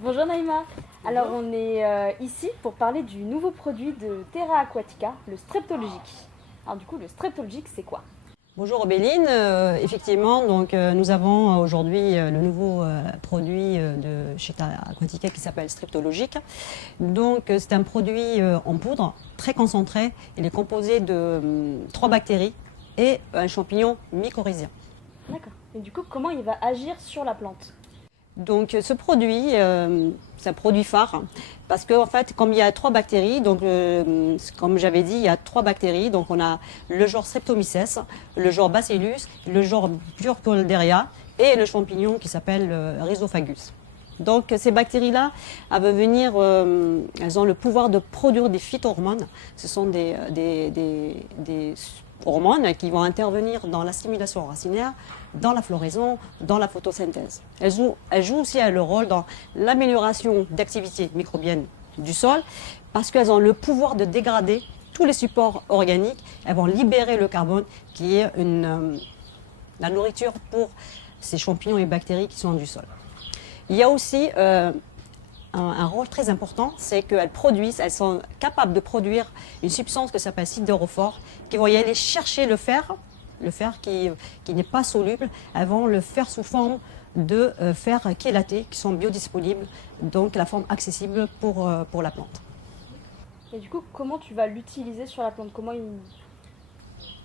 Bonjour Naïma. Alors on est ici pour parler du nouveau produit de Terra Aquatica, le streptologique. Alors du coup, le streptologique, c'est quoi? Bonjour Obéline, effectivement, nous avons aujourd'hui le nouveau produit de chez Terra Aquatica qui s'appelle Streptologique. C'est un produit en poudre très concentré. Il est composé de 3 bactéries et un champignon mycorhizien. D'accord. Et du coup, comment il va agir sur la plante? Ce produit, c'est un produit phare parce qu'en fait, comme il y a 3 bactéries, comme j'avais dit, il y a 3 bactéries. Donc, on a le genre Streptomyces, le genre Bacillus, le genre Burkholderia et le champignon qui s'appelle Rhizophagus. Donc, ces bactéries-là, elles vont venir, elles ont le pouvoir de produire des phytohormones. Ce sont des hormones qui vont intervenir dans la stimulation racinaire, dans la floraison, dans la photosynthèse. Elles jouent aussi le rôle dans l'amélioration d'activité microbienne du sol parce qu'elles ont le pouvoir de dégrader tous les supports organiques. Elles vont libérer le carbone qui est la nourriture pour ces champignons et bactéries qui sont du sol. Il y a aussi un rôle très important, c'est elles sont capables de produire une substance qui s'appelle sidérophore, qui vont y aller chercher le fer qui n'est pas soluble, elles vont le faire sous forme de fer chélaté qui sont biodisponibles, donc la forme accessible pour la plante. Et du coup, comment tu vas l'utiliser sur la plante?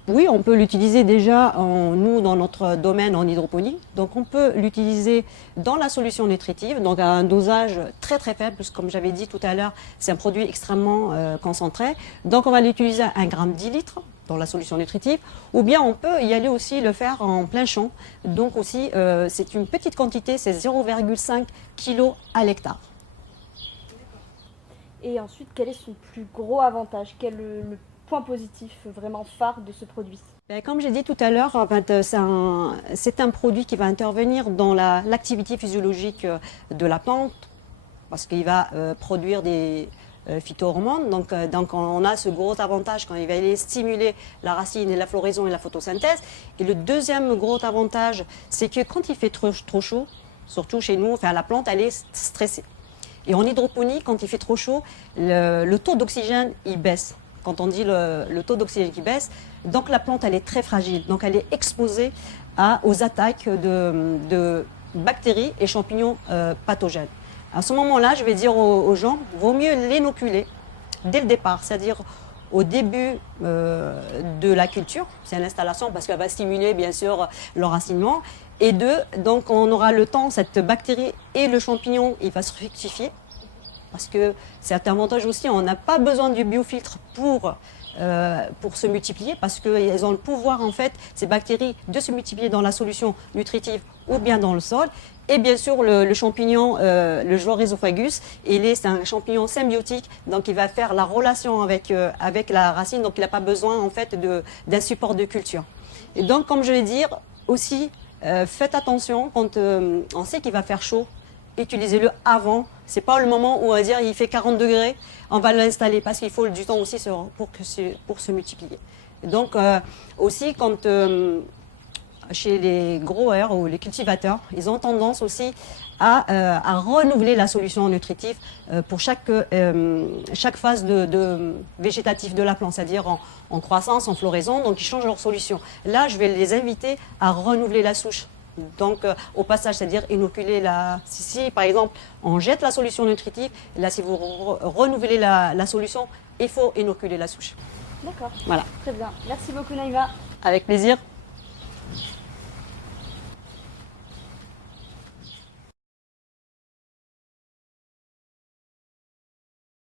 Oui, on peut l'utiliser déjà, nous, dans notre domaine en hydroponie. Donc, on peut l'utiliser dans la solution nutritive, donc à un dosage très très faible, parce que comme j'avais dit tout à l'heure, c'est un produit extrêmement concentré. Donc, on va l'utiliser à 1 gramme 10 litres dans la solution nutritive, ou bien on peut y aller aussi le faire en plein champ. Donc aussi, c'est une petite quantité, c'est 0,5 kg à l'hectare. Et ensuite, quel est son plus gros avantage? Quel est le point positif vraiment phare de ce produit? Comme j'ai dit tout à l'heure, en fait, c'est un produit qui va intervenir dans l'activité physiologique de la plante, parce qu'il va produire des phytohormones. Donc on a ce gros avantage quand il va aller stimuler la racine et la floraison et la photosynthèse. Et le deuxième gros avantage, c'est que quand il fait trop chaud, surtout chez nous, enfin, la plante elle est stressée. Et en hydroponie, quand il fait trop chaud, le taux d'oxygène il baisse. Quand on dit le taux d'oxygène qui baisse, donc la plante elle est très fragile, donc elle est exposée aux attaques de bactéries et champignons pathogènes. À ce moment-là, je vais dire aux gens, vaut mieux l'inoculer dès le départ, c'est-à-dire au début de la culture, c'est l'installation parce qu'elle va stimuler bien sûr l'enracinement. Et donc on aura le temps, cette bactérie et le champignon, il va se fructifier. Parce que c'est un avantage aussi, on n'a pas besoin du biofiltre pour se multiplier parce qu'elles ont le pouvoir, en fait, ces bactéries, de se multiplier dans la solution nutritive ou bien dans le sol. Et bien sûr, le champignon, le genre Rhizophagus, c'est un champignon symbiotique, donc il va faire la relation avec la racine, donc il n'a pas besoin, en fait, d'un support de culture. Et donc, comme je vais dire, aussi, faites attention quand on sait qu'il va faire chaud. Utilisez-le avant. C'est pas le moment où on va dire il fait 40 degrés, on va l'installer parce qu'il faut du temps aussi pour se multiplier. Et donc aussi quand chez les growers ou les cultivateurs, ils ont tendance aussi à renouveler la solution nutritive pour chaque phase de végétative de la plante, c'est-à-dire en croissance, en floraison, donc ils changent leur solution. Là, je vais les inviter à renouveler la souche. Donc, au passage, c'est-à-dire inoculer si par exemple, on jette la solution nutritive, là, si vous renouvelez la solution, il faut inoculer la souche. D'accord. Voilà. Très bien. Merci beaucoup Naïma. Avec plaisir.